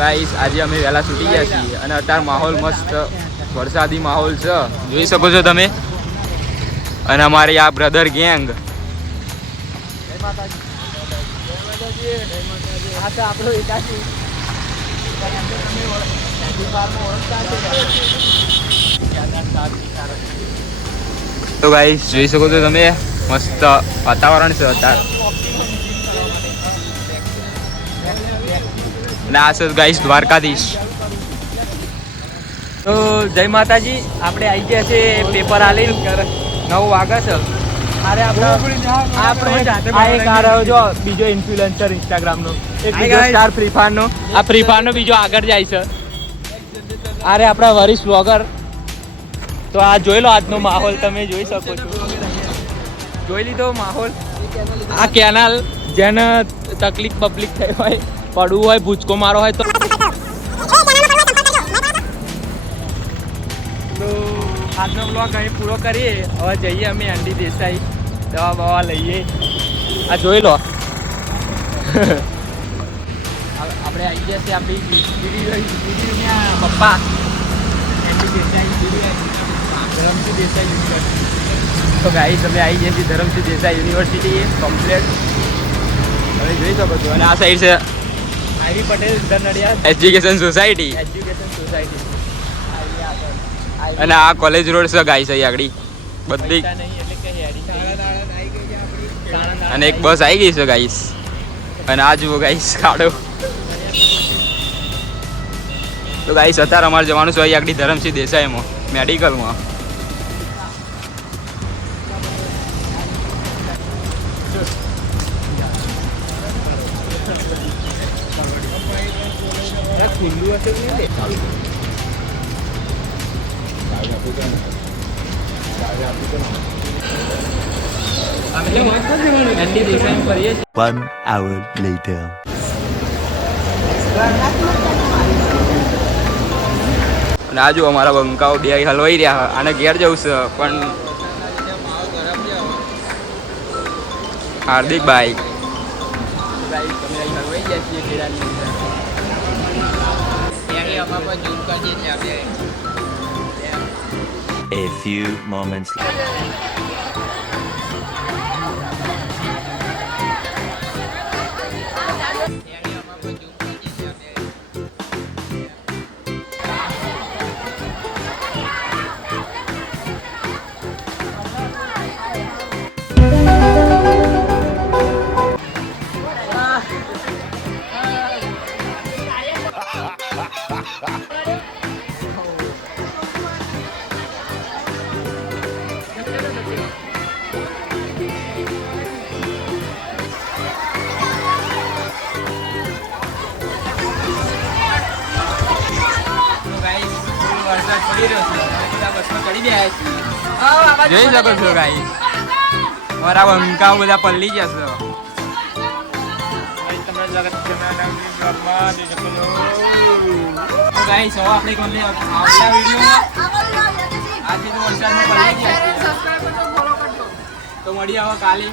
Guys આજે અમે વહેલા છૂટી ગયા છીએ અને અત્યારે માહોલ મસ્ત વરસાદી માહોલ છે, જોઈ શકો છો તમે. અને અમારી આ બ્રધર ગેંગ તો ગાઈસ જોઈ શકો છો તમે, મસ્ત વાતાવરણ છે અત્યારે. અને આ છે ગાઈસ દ્વારકાધીશ. તો જય માતાજી, આપણે આવી ગયા છે પેપર આલી 9 વાગ્યા છે. અરે આપણે એક આ રહ્યો જો બીજો ઇન્ફ્લુએન્સર ઇન્સ્ટાગ્રામનો, એક બીજો સ્ટાર ફ્રી ફાયરનો, આ ફ્રી ફાયરનો બીજો આગળ જાય છે. અરે આપણા વરિષ્ઠ બ્લોગર. તો આ જોઈ લો આજનો માહોલ, તમે જોઈ શકો છો. જોઈ લીધો માહોલ. આ કેનાલ જેને તકલીફ પબ્લિક થઈ હોય, પડવું હોય, ભૂચકો મારો હોય તો આજનો બ્લોગ અહીં પૂરો કરીએ. હવે જઈએ અમે અંડી દેસાઈ, દવા બવા લઈએ. આ જોઈ લો આપણે આવી ગયા છે આપણી પપ્પા અંડી દેસાઈ, ધરમસિંહ દેસાઈ યુનિવર્સિટી. તો ગાઈસ અમે આવી ગયા છીએ ધરમસિંહ દેસાઈ યુનિવર્સિટી કમ્પ્લેટ, તમે જોઈ શકો છો. અને આ સાઈડ છે આઈવી પટેલ નડિયાદ એજ્યુકેશન સોસાયટી. અને આ કોલેજ રોડ છે ગાઈસ અહીં આગળ બધી. અને એક બસ આવી ગઈ છે ગાઈસ. અને આ જુઓ ગાઈસ ખાડો. તો ગાઈસ અત્યારે અમારે જવાનું છે અહીં આગળ ધરમસિંહ દેસાઈમાં મેડિકલમાં. One hour later. અને આ જો અમારા બંકાઓ બે હલવાઈ રહ્યા. આને ઘેર જવું છે પણ હાર્દિકભાઈ હલવાઈ ગયા છીએ. A few moments later. જોઈ શકો છો ગાઈસ, મારા બંકાઓ બધા પલ્લી જશે. ગાઈસ હવે આપણે કોને આવતા વિડીયોમાં આજે તો વરસાદમાં પલ્લી ગયા છે. તો મળીએ હવે કાલે.